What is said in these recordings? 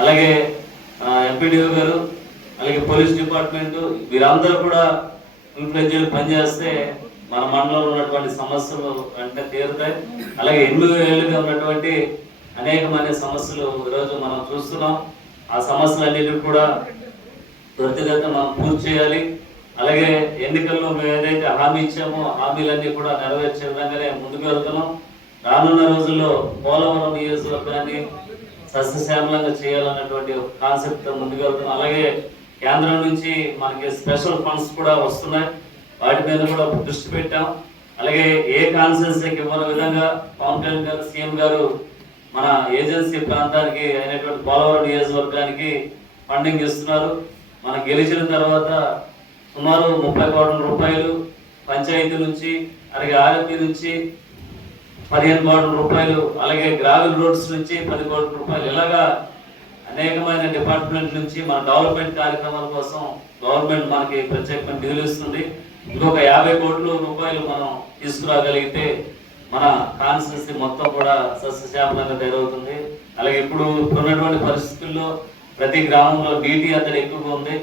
అలాగే ఎంపీడీఓ గారు అలాగే పోలీస్ డిపార్ట్మెంట్ వీరందరూ కూడా ఇన్ఫ్లుయెన్షియల్ పనిచేస్తే మన మండలంలో ఉన్నటువంటి సమస్యలు అంటే తీరుతాయి. అలాగే ఎనిమిది ఏళ్ళుగా ఉన్నటువంటి అనేకమైన సమస్యలు ఈరోజు మనం చూస్తున్నాం. ఆ సమస్యలన్నిటిని కూడా త్వరితగత మనం పూర్తి చేయాలి. అలాగే ఎన్నికల్లో మేము ఏదైతే హామీ ఇచ్చామో హామీలన్నీ కూడా నెరవేర్చే విధంగానే ముందుకు వెళ్తున్నాం. రానున్న రోజుల్లో పోలవరం నియోజకవర్గాన్ని సస్యశ్యామలంగా చేయాలన్నటువంటి కాన్సెప్ట్ ముందుకెళ్తున్నాం అలాగే కేంద్రం నుంచి మనకి స్పెషల్ ఫండ్స్ కూడా వస్తున్నాయి. వాటి మీద కూడా దృష్టి పెట్టాం. అలాగే ఏ కాన్సెన్సీకి ఇవ్వని విధంగా పవన్ కళ్యాణ్ గారు సీఎం గారు మన ఏజెన్సీ ప్రాంతానికి అయినటువంటి పోలవరం నియోజకవర్గానికి ఫండింగ్ ఇస్తున్నారు. మనం గెలిచిన తర్వాత సుమారు ముప్పై కోట్ల రూపాయలు పంచాయతీ నుంచి అలాగే ఆర్ఎంపీ నుంచి పదిహేను కోట్ల రూపాయలు అలాగే గ్రావెల్ రోడ్స్ నుంచి పది కోట్ల రూపాయలు. ఇలాగా అనేకమైన డిపార్ట్మెంట్ నుంచి మన డెవలప్మెంట్ కార్యక్రమాల కోసం గవర్నమెంట్ మనకి ప్రత్యేకమైన నిధులు ఇస్తుంది. ఇంకొక యాభై కోట్ల రూపాయలు మనం తీసుకురాగలిగితే మన కాన్స్టిట్యూన్సీ మొత్తం కూడా సస్యశాపంగా తయారవుతుంది. అలాగే ఇప్పుడు ఉన్నటువంటి పరిస్థితుల్లో ప్రతి గ్రామంలో నీటి అతడి ఎక్కువగా ఉంది.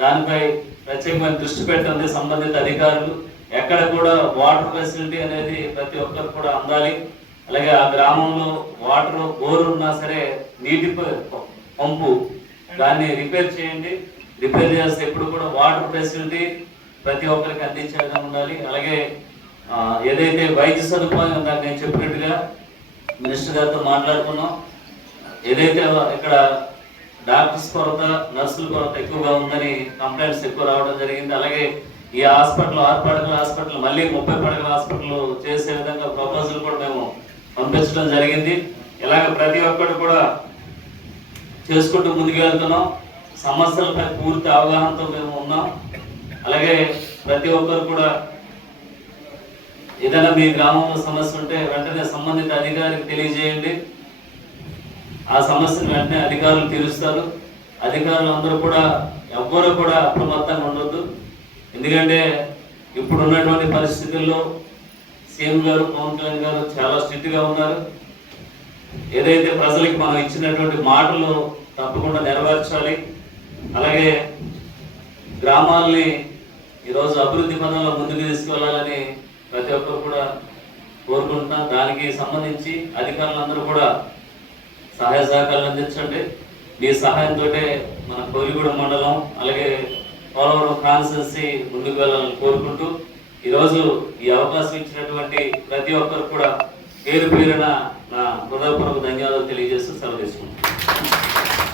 దానిపై ప్రత్యేకమైన దృష్టి పెట్టండి సంబంధిత అధికారులు. ఎక్కడ కూడా వాటర్ ఫెసిలిటీ అనేది ప్రతి ఒక్కరు కూడా అందాలి. అలాగే ఆ గ్రామంలో వాటర్ బోర్ ఉన్నా సరే నీటి ప- పంపు దాన్ని రిపేర్ చేయండి. రిపేర్ చేస్తే ఎప్పుడు కూడా వాటర్ ఫెసిలిటీ ప్రతి ఒక్కరికి అందించేలా ఉండాలి. అలాగే ఏదైతే వైద్య సదుపాయం దాన్ని నేను చెప్పినట్టుగా మినిస్టర్ గారితో మాట్లాడుకున్నాం. ఏదైతే ఇక్కడ డాక్టర్స్ కొరత నర్సుల కొరత ఎక్కువగా ఉందని కంప్లైంట్స్ ఎక్కువ రావడం జరిగింది. అలాగే ఈ హాస్పిటల్ ఆరు పడకల హాస్పిటల్ మళ్ళీ ముప్పై పడకల హాస్పిటల్ చేసే విధంగా ప్రపోజల్ కూడా మేము పంపించడం జరిగింది. ఇలాగ ప్రతి ఒక్కరు కూడా చేసుకుంటూ ముందుకు వెళ్తున్నాం. సమస్యలపై పూర్తి అవగాహనతో మేము ఉన్నాం. అలాగే ప్రతి ఒక్కరు కూడా ఏదైనా మీ గ్రామంలో సమస్య ఉంటే వెంటనే సంబంధిత అధికారికి తెలియజేయండి. ఆ సమస్యను వెంటనే అధికారులు తీరుస్తారు. అధికారులు అందరూ కూడా ఎవ్వరూ కూడా అప్రమత్తంగా ఉండొద్దు. ఎందుకంటే ఇప్పుడు ఉన్నటువంటి పరిస్థితుల్లో సీఎం గారు పవన్ కళ్యాణ్ గారు చాలా స్ట్రిక్ట్గా ఉన్నారు. ఏదైతే ప్రజలకు మనం ఇచ్చినటువంటి మాటలు తప్పకుండా నెరవేర్చాలి. అలాగే గ్రామాల్ని ఈరోజు అభివృద్ధి పదంలో ముందుకు తీసుకెళ్ళాలని ప్రతి ఒక్కరు కూడా కోరుకుంటున్నాం. దానికి సంబంధించి అధికారులందరూ కూడా సహాయ సహకారాలు అందించండి. మీ సహాయంతో మన కోలిగూడ మండలం అలాగే పోలవరం కాన్స్టెన్సీ ముందుకు వెళ్ళాలని కోరుకుంటూ ఈరోజు ఈ అవకాశం ఇచ్చినటువంటి ప్రతి ఒక్కరు కూడా పేరు పేరున నా హృదయపూర్వక ధన్యవాదాలు తెలియజేస్తూ సెలవు తీసుకుంటాను